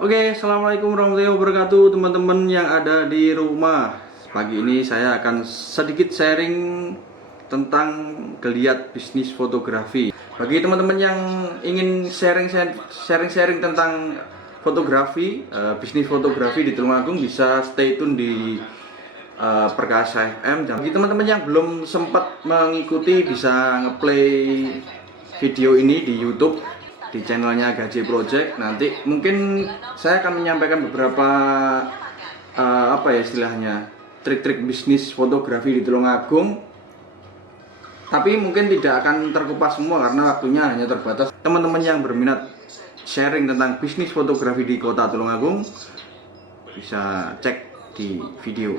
Oke, assalamualaikum warahmatullahi wabarakatuh, teman-teman yang ada di rumah. Pagi ini saya akan sedikit sharing tentang geliat bisnis fotografi. Bagi teman-teman yang ingin sharing tentang fotografi, bisnis fotografi di Tulungagung, bisa stay tune di Perkasa FM. Dan bagi teman-teman yang belum sempat mengikuti, bisa ngeplay video ini di YouTube di channelnya Gaji Project. Nanti mungkin saya akan menyampaikan beberapa istilahnya trik-trik bisnis fotografi di Tulungagung, tapi mungkin tidak akan terkupas semua karena waktunya hanya terbatas. Teman-teman yang berminat sharing tentang bisnis fotografi di kota Tulungagung bisa cek di video.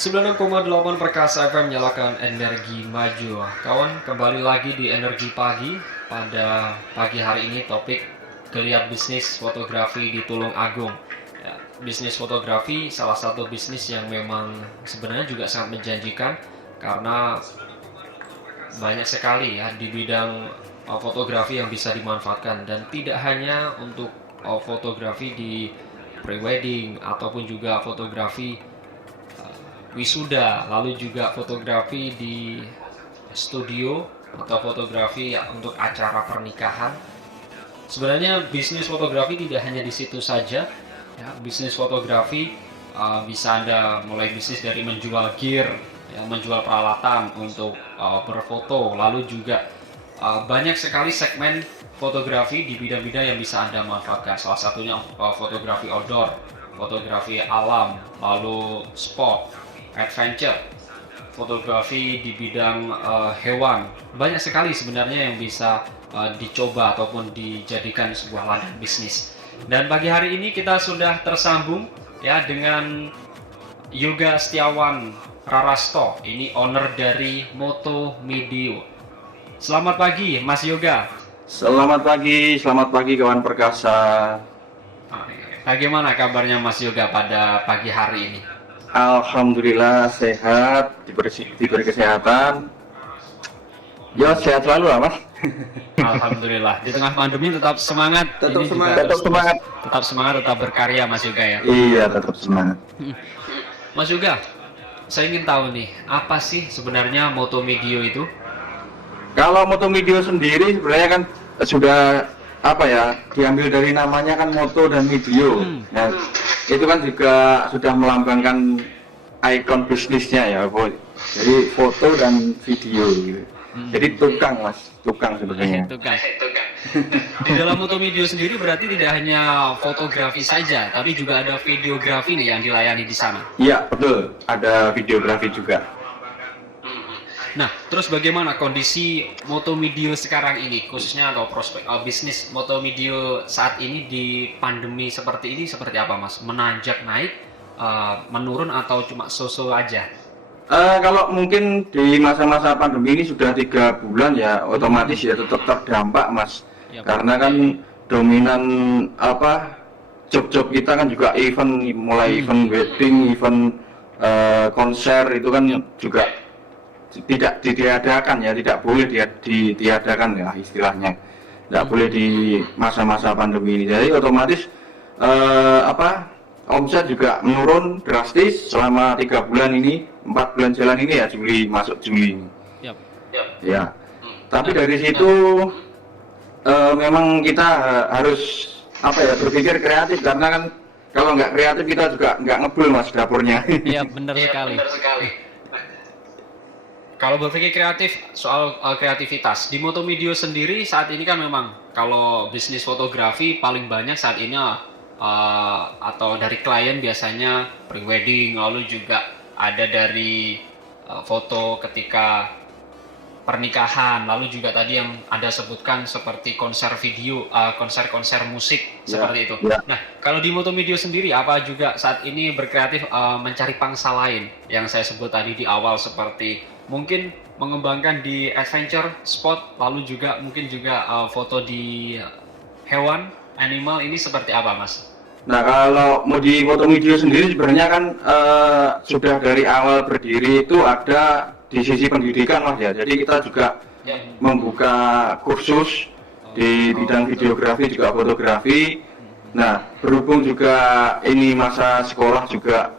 .8 Perkasa FM, nyalakan energi maju. Kawan, kembali lagi di Energi Pagi. Pada pagi hari ini topik geliat bisnis fotografi di Tulungagung. Ya, bisnis fotografi salah satu bisnis yang memang sebenarnya juga sangat menjanjikan, karena banyak sekali ya di bidang fotografi yang bisa dimanfaatkan, dan tidak hanya untuk fotografi di prewedding ataupun juga fotografi wisuda, lalu juga fotografi di studio atau fotografi untuk acara pernikahan. Sebenarnya bisnis fotografi tidak hanya di situ saja ya. Bisnis fotografi bisa Anda mulai bisnis dari menjual gear ya, menjual peralatan untuk berfoto, lalu juga banyak sekali segmen fotografi di bidang-bidang yang bisa Anda manfaatkan. Salah satunya fotografi outdoor, fotografi alam, lalu sport, adventure, fotografi di bidang hewan. Banyak sekali sebenarnya yang bisa dicoba ataupun dijadikan sebuah ladang bisnis. Dan pagi hari ini kita sudah tersambung ya dengan Yoga Setiawan Rarasto. Ini owner dari Moto Medio. Selamat pagi Mas Yoga. Selamat pagi kawan Perkasa. Bagaimana kabarnya Mas Yoga pada pagi hari ini? Alhamdulillah sehat, diberi kesehatan. Ya sehat selalu lah Mas. Alhamdulillah, di tengah pandemi tetap semangat. Tetap semangat. Tetap semangat, tetap berkarya Mas Yoga ya. Iya, tetap semangat. Mas Yoga, saya ingin tahu nih, apa sih sebenarnya Moto Medio itu? Kalau Moto Medio sendiri sebenarnya kan sudah diambil dari namanya kan moto dan video. Nah, itu kan juga sudah melambangkan ikon bisnisnya ya, boy. Jadi foto dan video gitu. Jadi tukang sebenarnya. Tukang. Di dalam Moto Medio sendiri berarti tidak hanya fotografi saja, tapi juga ada videografi nih yang dilayani di sana. Iya, betul. Ada videografi juga. Nah, terus bagaimana kondisi Moto Medio sekarang ini, khususnya atau prospek bisnis Moto Medio saat ini di pandemi seperti ini seperti apa Mas? Menanjak naik, menurun, atau cuma so-so aja? Kalau mungkin di masa-masa pandemi ini sudah 3 bulan ya, otomatis ya tetap terdampak Mas. Ya, karena kan dominan job-job kita kan juga event, mulai event wedding, event konser itu kan juga tidak ditiadakan ya, tidak boleh ditiadakan ya istilahnya, tidak boleh di masa-masa pandemi ini. Jadi otomatis omset juga menurun drastis selama 3 bulan ini, 4 bulan jalan ini ya, masuk Juli ini. Ya. Tapi dari situ memang kita harus berpikir kreatif, karena kan kalau nggak kreatif kita juga nggak ngebul Mas dapurnya. Iya, benar sekali. Kalau berpikir kreatif soal kreativitas di Moto Medio sendiri saat ini kan memang kalau bisnis fotografi paling banyak saat ini atau dari klien biasanya prewedding, lalu juga ada dari foto ketika pernikahan, lalu juga tadi yang Anda sebutkan seperti konser video, konser-konser musik seperti itu. Nah, kalau di Moto Medio sendiri apa juga saat ini berkreatif mencari pangsa lain yang saya sebut tadi di awal, seperti mungkin mengembangkan di adventure spot, lalu juga mungkin juga foto di hewan, animal, ini seperti apa Mas? Nah, kalau mau di foto video sendiri sebenarnya kan sudah dari awal berdiri itu ada di sisi pendidikan Mas ya. Jadi kita juga membuka kursus di bidang videografi juga fotografi. Nah, berhubung juga ini masa sekolah juga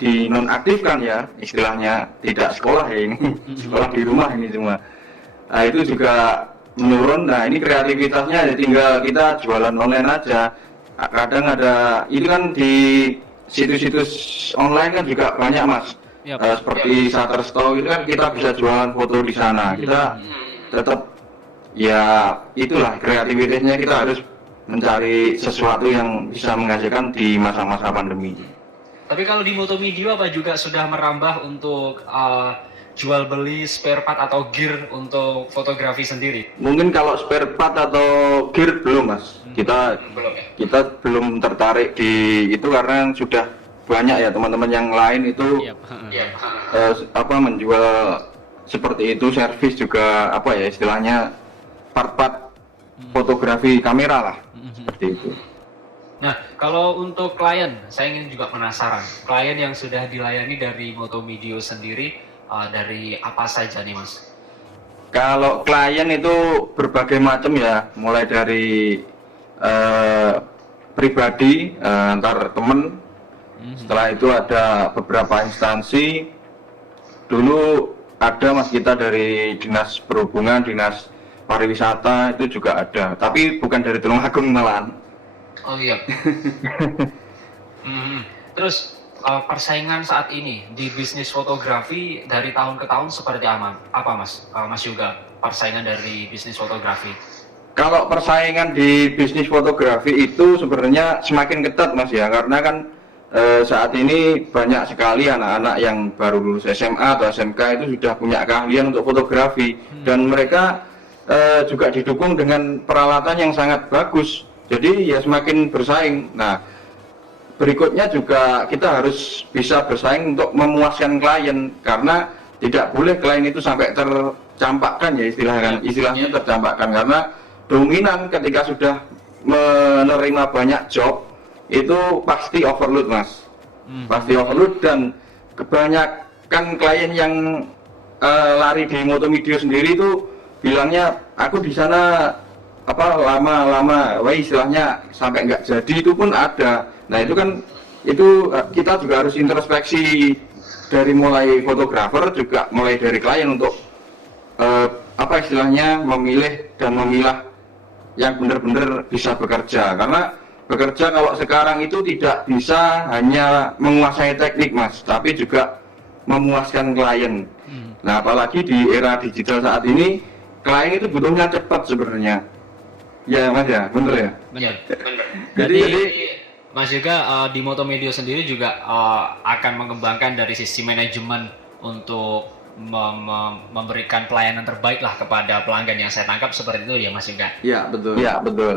dinonaktifkan ya, istilahnya tidak sekolah ya ini, sekolah di rumah ini semua. Nah, itu juga menurun. Nah, ini kreativitasnya ya tinggal kita jualan online aja. Kadang ada, itu kan di situs-situs online kan juga banyak Mas. Seperti Shutterstock itu kan kita bisa jualan foto di sana. Kita tetap ya itulah kreativitasnya, kita harus mencari sesuatu yang bisa menghasilkan di masa-masa pandemi. Tapi kalau di Motomedio apa juga sudah merambah untuk jual beli spare part atau gear untuk fotografi sendiri? Mungkin kalau spare part atau gear belum Mas. Kita belum tertarik di itu karena sudah banyak ya teman-teman yang lain itu menjual seperti itu, servis juga apa ya istilahnya part-part fotografi kamera lah, seperti itu. Nah, kalau untuk klien, saya ingin juga penasaran. Klien yang sudah dilayani dari Motomedio sendiri, dari apa saja nih Mas? Kalau klien itu berbagai macam ya, mulai dari pribadi, antar temen. Setelah itu ada beberapa instansi. Dulu ada Mas kita dari Dinas Perhubungan, Dinas Pariwisata itu juga ada. Tapi bukan dari Tulungagung malahan. Oh iya. Terus persaingan saat ini di bisnis fotografi dari tahun ke tahun seperti apa Mas? Mas Yoga, persaingan dari bisnis fotografi? Kalau persaingan di bisnis fotografi itu sebenarnya semakin ketat Mas ya, karena kan saat ini banyak sekali anak-anak yang baru lulus SMA atau SMK itu sudah punya keahlian untuk fotografi dan mereka juga didukung dengan peralatan yang sangat bagus. Jadi ya semakin bersaing. Nah, berikutnya juga kita harus bisa bersaing untuk memuaskan klien, karena tidak boleh klien itu sampai tercampakkan ya istilahnya tercampakkan, karena dominan ketika sudah menerima banyak job itu pasti overload Mas. Pasti overload, dan kebanyakan klien yang lari di Motomedio sendiri itu bilangnya aku di sana lama-lama, istilahnya sampai nggak jadi itu pun ada. Nah itu kan kita juga harus introspeksi dari mulai fotografer juga mulai dari klien untuk istilahnya memilih dan memilah yang benar-benar bisa bekerja, karena bekerja kalau sekarang itu tidak bisa hanya menguasai teknik Mas, tapi juga memuaskan klien. Nah apalagi di era digital saat ini klien itu butuhnya cepat sebenarnya. Ya Mas ya, bener ya? Bener. Jadi Mas juga di Motomedio sendiri juga akan mengembangkan dari sisi manajemen untuk memberikan pelayanan terbaik lah kepada pelanggan, yang saya tangkap seperti itu ya Mas juga? Iya betul. Iya betul.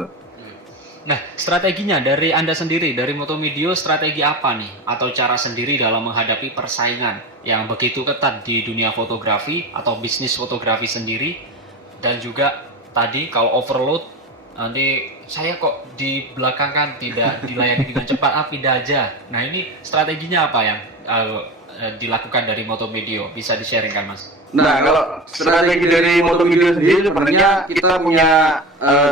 Nah, strateginya dari Anda sendiri, dari Motomedio, strategi apa nih? Atau cara sendiri dalam menghadapi persaingan yang begitu ketat di dunia fotografi atau bisnis fotografi sendiri? Dan juga tadi kalau overload, nanti saya kok di belakang kan tidak dilayani dengan cepat, pindah aja. Nah ini strateginya apa yang dilakukan dari Motomedio? Bisa di-sharingkan Mas? Nah kalau strategi dari Motomedio sendiri sebenarnya kita punya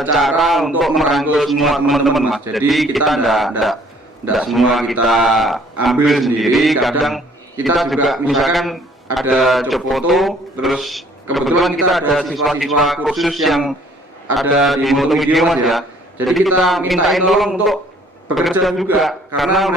cara untuk merangkul semua teman-teman Mas. Jadi kita enggak semua kita ambil sendiri. Kadang kita juga misalkan ada job foto, terus kebetulan kita ada siswa-siswa kursus yang ada di Motomedio Mas ya. Jadi kita mintain tolong untuk bekerja juga, karena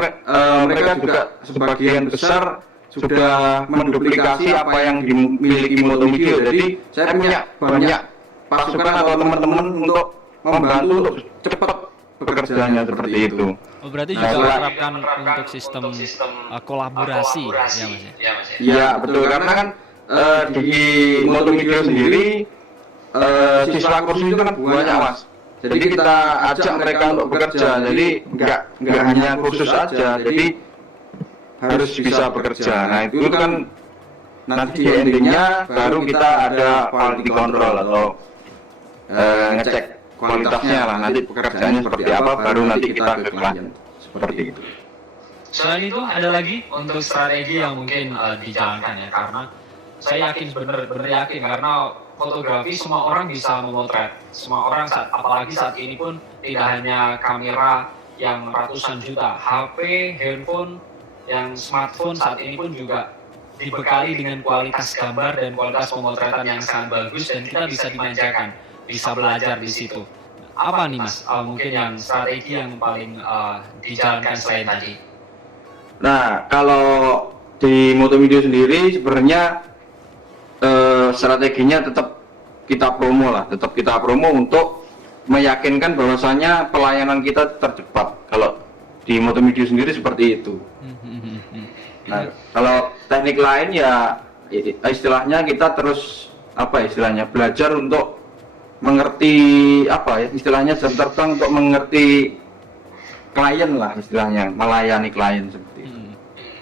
mereka juga sebagian besar sudah menduplikasi apa yang dimiliki Motomedio. Jadi saya punya banyak pasukan atau teman-teman untuk membantu untuk cepat bekerjanya seperti itu. Oh, berarti juga menerapkan untuk sistem kolaborasi ya Mas ya? Iya betul, karena kan di Motomedio sendiri siswa kursus itu kan banyak Mas. Jadi kita ajak mereka untuk bekerja. Jadi nggak hanya kursus aja. Jadi harus bisa bekerja. Nah itu kan nanti di endingnya baru kita ada quality control atau ngecek kualitasnya lah. Nanti pekerjaannya seperti apa, baru nanti kita ke klien. seperti itu. Selain itu ada lagi untuk strategi yang mungkin dijalankan ya, karena saya yakin benar-benar yakin karena fotografi semua orang bisa memotret, semua orang apalagi saat ini pun tidak hanya kamera yang ratusan juta, HP, handphone, yang smartphone saat ini pun juga dibekali dengan kualitas gambar dan kualitas pemotretan yang sangat bagus dan kita bisa dimanjakan, bisa belajar di situ. Apa nih Mas? Mungkin yang strategi yang paling dijalankan selain tadi? Nah, kalau di Motomedio sendiri sebenarnya strateginya tetap kita promo lah, tetap kita promo untuk meyakinkan bahwasanya pelayanan kita tercepat. Kalau di Motomedio sendiri seperti itu. Nah, kalau teknik lain ya istilahnya kita terus belajar untuk mengerti istilahnya jam terbang untuk mengerti klien lah istilahnya, melayani klien seperti itu.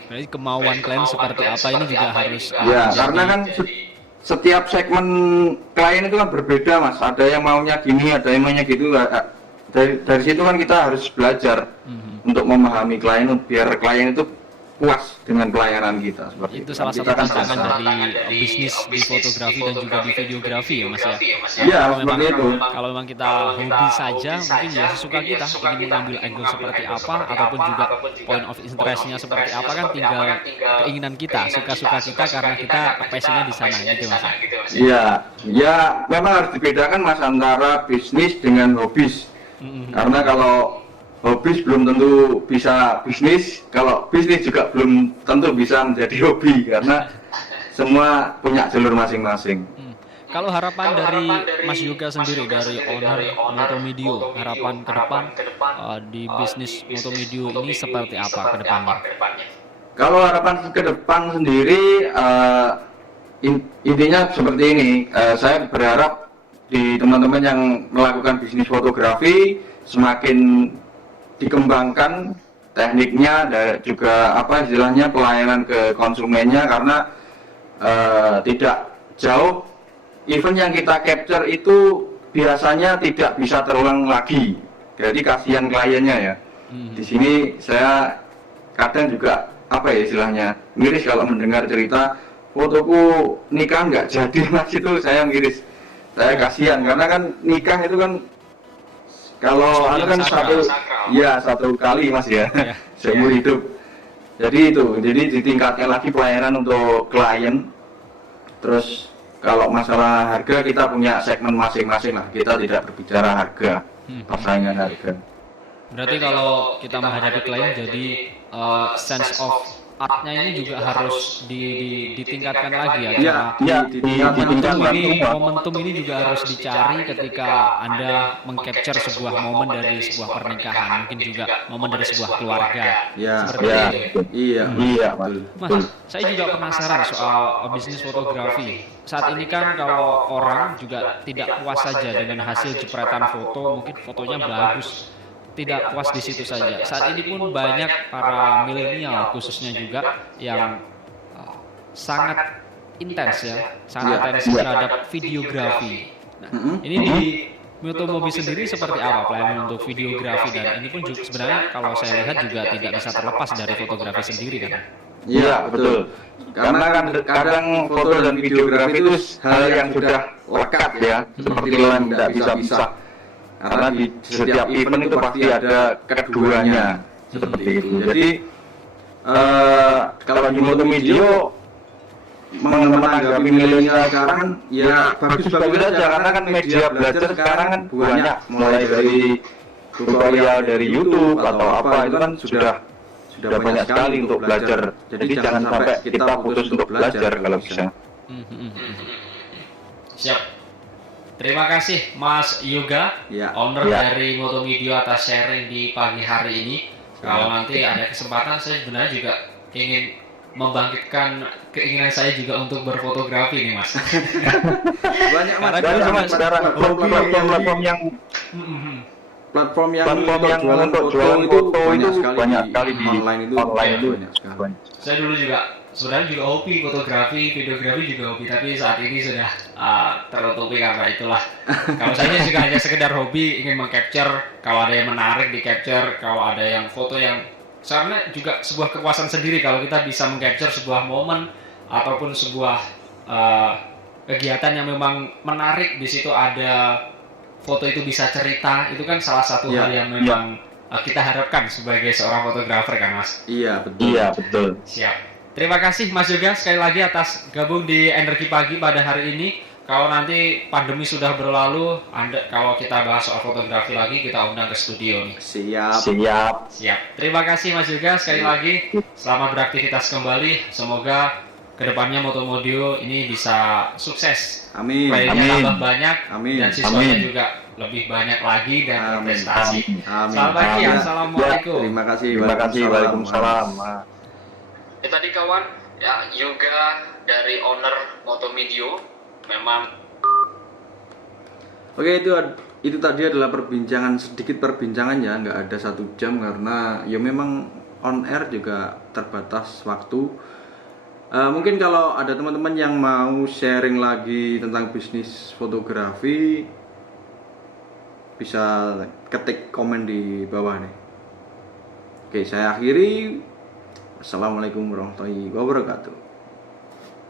Berarti kemauan klien seperti apa ini juga harus ya, karena kan setiap segmen klien itu kan berbeda Mas, ada yang maunya gini, ada yang maunya gitu. Dari situ kan kita harus belajar untuk memahami klien biar klien itu puas dengan pelayanan kita seperti itu. Salah satu tantangan dari bisnis di fotografi dan juga di videografi ya Mas ya. Iya, kalau memang kita hobi saja mungkin ya sesuka kita ingin mengambil angle seperti apa ataupun juga point of interest-nya seperti apa kan tinggal keinginan kita, suka-suka kita karena kita passion-nya di sana gitu Mas. Iya, ya memang harus dibedakan Mas antara bisnis dengan hobis. Karena kalau hobis belum tentu bisa bisnis, kalau bisnis juga belum tentu bisa menjadi hobi karena semua punya jalur masing-masing. Kalau harapan dari Mas Yoga sendiri dari owner Motomedio, harapan ke depan di bisnis Motomedio ini seperti apa ke depannya? Kalau harapan ke depan sendiri intinya seperti ini, saya berharap di teman-teman yang melakukan bisnis fotografi semakin dikembangkan tekniknya dan juga istilahnya pelayanan ke konsumennya karena tidak jauh event yang kita capture itu biasanya tidak bisa terulang lagi, jadi kasihan kliennya ya. Di sini saya kadang juga istilahnya miris kalau mendengar cerita fotoku nikah nggak jadi Mas, itu saya miris, saya kasihan karena kan nikah itu kan kalau kan satu kali Mas ya, seumur hidup. Jadi ditingkatkan lagi pelayanan untuk klien. Terus kalau masalah harga kita punya segmen masing-masing lah, kita tidak berbicara harga, persaingan harga. Berarti kalau kita menghadapi klien jadi sense of art-nya ini juga harus ditingkatkan lagi ya. Momentum ini juga harus dicari ketika Anda mengcapture sebuah momen dari sebuah pernikahan, mungkin juga momen dari sebuah keluarga. Seperti itu. Iya, Mas, saya juga penasaran soal bisnis fotografi. Saat ini kan kalau orang juga tidak puas saja dengan hasil jepretan foto, mungkin fotonya bagus, tidak puas di situ saja. Saat ini pun banyak para milenial khususnya juga yang sangat intens sangat intens terhadap videografi. Nah, ini di Motomobi sendiri seperti apa pelayanan untuk videografi, dan ini pun juga sebenarnya kalau saya lihat juga tidak bisa terlepas dari fotografi sendiri kan? Iya, betul. Karena kan kadang foto dan videografi itu hal yang sudah lekat ya, seperti yang tidak bisa pisah. Karena di setiap event itu pasti ada keduanya seperti itu. Jadi kalau di Motomedio menanggapi milenial sekarang ya bagus-bagus aja, karena kan media belajar sekarang kan banyak, mulai dari tutorial dari YouTube atau apa itu kan sudah banyak sekali untuk belajar. Jadi jangan sampai kita putus untuk belajar kalau bisa. Siap. Terima kasih Mas Yoga, owner dari Motomedio atas sharing di pagi hari ini. Kalau nanti ada kesempatan, saya sebenarnya juga ingin membangkitkan keinginan saya juga untuk berfotografi nih Mas. Banyak Mas, platform yang untuk jualan foto itu banyak sekali di online itu banyak sekali. Saya dulu juga sebenarnya juga hobi fotografi, videografi juga hobi, tapi saat ini sudah tertutupi karena itulah. Kalau saya juga hanya sekedar hobi, ingin meng-capture kalau ada yang menarik di capture, kalau ada yang foto yang karena juga sebuah kepuasan sendiri kalau kita bisa meng-capture sebuah momen ataupun sebuah kegiatan yang memang menarik, di situ ada foto itu bisa cerita, itu kan salah satu hal yang memang kita harapkan sebagai seorang fotografer kan Mas. Iya betul. Iya, betul. Siap. Terima kasih Mas Yoga sekali lagi atas gabung di Energi Pagi pada hari ini. Kalau nanti pandemi sudah berlalu, kalau kita bahas soal fotografi lagi, kita undang ke studio nih. Siap. Siap. Terima kasih Mas Yoga sekali lagi. Selamat beraktivitas kembali. Semoga kedepannya Motomodio ini bisa sukses. Amin. Playernya tambah banyak Amin. dan siswanya juga lebih banyak lagi dan berprestasi. Amin. Selamat pagi. Ya. Assalamualaikum. Terima kasih. Waalaikumsalam. Tadi kawan, ya Yoga dari owner Motomedio memang. Oke, itu tadi adalah sedikit perbincangan ya, nggak ada 1 jam karena ya memang on air juga terbatas waktu. Mungkin kalau ada teman-teman yang mau sharing lagi tentang bisnis fotografi, bisa ketik komen di bawah nih. Oke, saya akhiri. Assalamualaikum warahmatullahi wabarakatuh.